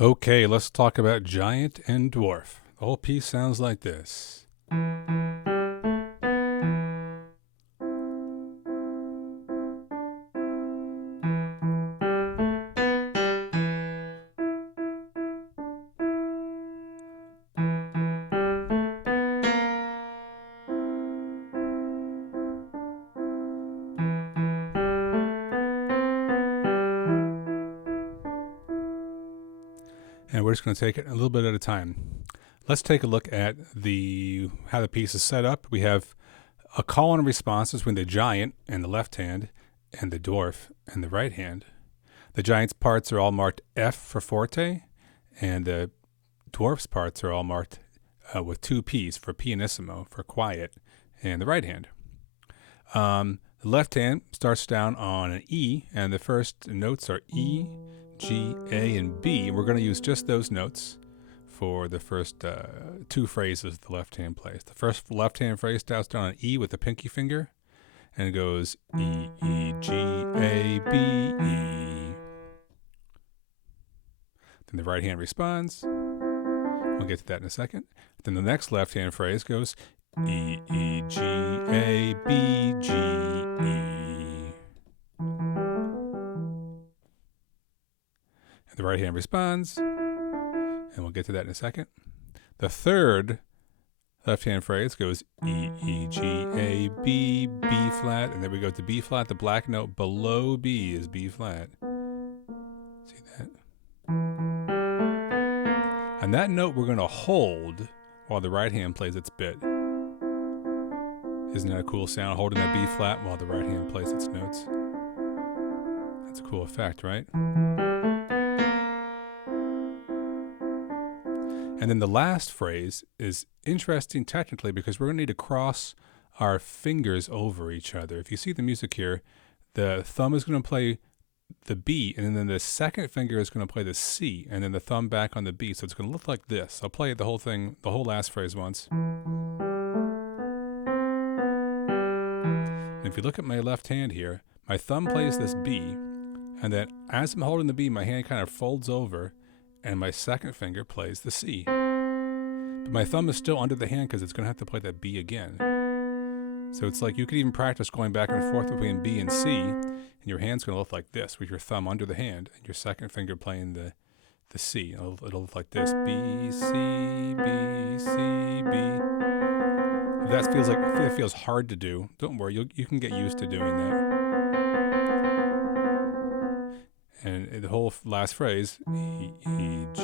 Okay, let's talk about giant and dwarf. The whole piece sounds like this. And we're just going to take it a little bit at a time. Let's take a look at how the piece is set up. We have a call and response between the giant and the left hand and the dwarf and the right hand. The giant's parts are all marked F for forte, and the dwarf's parts are all marked with two P's for pianissimo, for quiet, and the right hand. The left hand starts down on an E, and the first notes are E, G, A, and B. We're going to use just those notes for the first two phrases the left hand plays. The first left hand phrase starts down on E with the pinky finger, and it goes E, E, G, A, B, E. Then the right hand responds. We'll get to that in a second. Then the next left hand phrase goes E, E, G, A, B, G, E. And the right hand responds, and we'll get to that in a second. The third left hand phrase goes E, E, G, A, B, B flat, and then we go to B flat. The black note below B is B flat. See that? And that note we're going to hold while the right hand plays its bit. Isn't that a cool sound, holding that B flat while the right hand plays its notes? That's a cool effect, right? And then the last phrase is interesting technically because we're going to need to cross our fingers over each other. If you see the music here, the thumb is going to play the B, and then the second finger is going to play the C, and then the thumb back on the B. So it's going to look like this. I'll play the whole last phrase once. And if you look at my left hand here, my thumb plays this B, and then as I'm holding the B, my hand kind of folds over, and my second finger plays the C. But my thumb is still under the hand because it's going to have to play that B again. So it's like you could even practice going back and forth between B and C, and your hand's going to look like this with your thumb under the hand and your second finger playing the C. It'll look like this. B, C, B, C, B. If it feels hard to do, don't worry, you can get used to doing that. And the whole last phrase, E, E, G,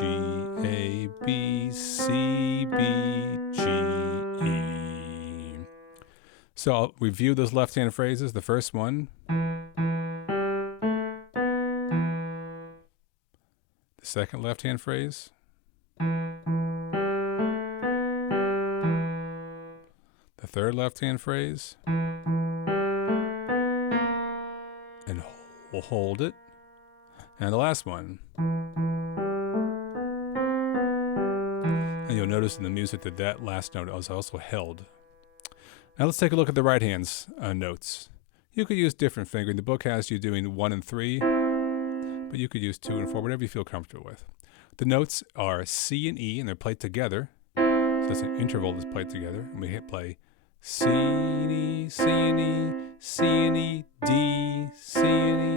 A, B, C, B, G, E. So I'll review those left-hand phrases. The first one. The second left-hand phrase. The third left-hand phrase. And we'll hold it. And the last one. And you'll notice in the music that last note is also held. Now let's take a look at the right hand's notes. You could use different fingering. The book has you doing 1 and 3, but you could use 2 and 4, whatever you feel comfortable with. The notes are C and E, and they're played together. So it's an interval that's played together. And we hit play C and E, C and E, C and E, D, C and E.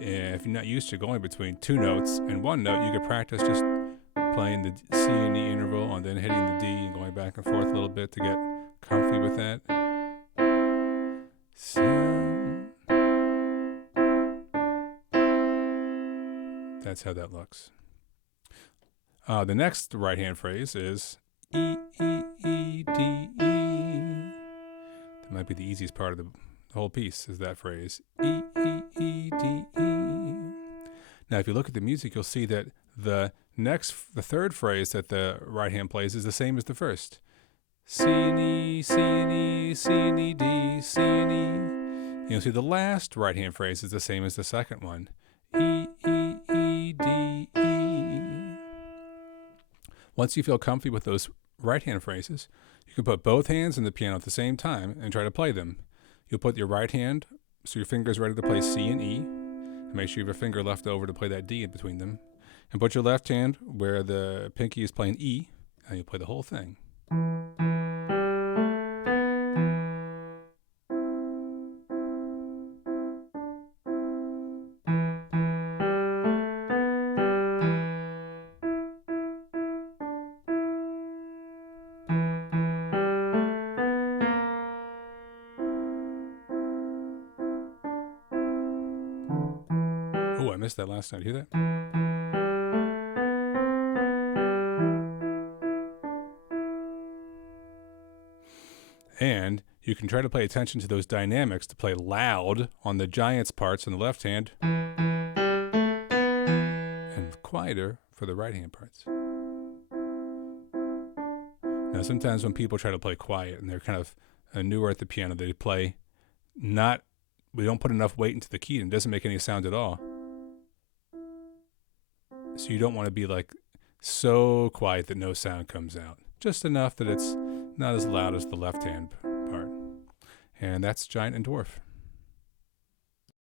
If you're not used to going between two notes and one note, you could practice just playing the C and E interval and then hitting the D and going back and forth a little bit to get comfy with that. That's how that looks. The next right-hand phrase is E, E, E, D, E. That might be the easiest part of the whole piece is that phrase. E, E, E, D, E. Now, if you look at the music, you'll see that the third phrase that the right hand plays is the same as the first. C and E, C and E, C and E, D, C and E. And you'll see the last right hand phrase is the same as the second one. E, E, E, D, E. Once you feel comfy with those right hand phrases, you can put both hands in the piano at the same time and try to play them. You'll put your right hand, so your finger's ready to play C and E. And make sure you have a finger left over to play that D in between them. And put your left hand where the pinky is playing E, and you play the whole thing. Oh, I missed that last note. Hear that? And you can try to pay attention to those dynamics to play loud on the giant's parts on the left hand and quieter for the right hand parts. Now, sometimes when people try to play quiet and they're kind of newer at the piano, they play we don't put enough weight into the key and it doesn't make any sound at all. So you don't want to be like so quiet that no sound comes out. Just enough that it's not as loud as the left hand part. And that's Giant and Dwarf.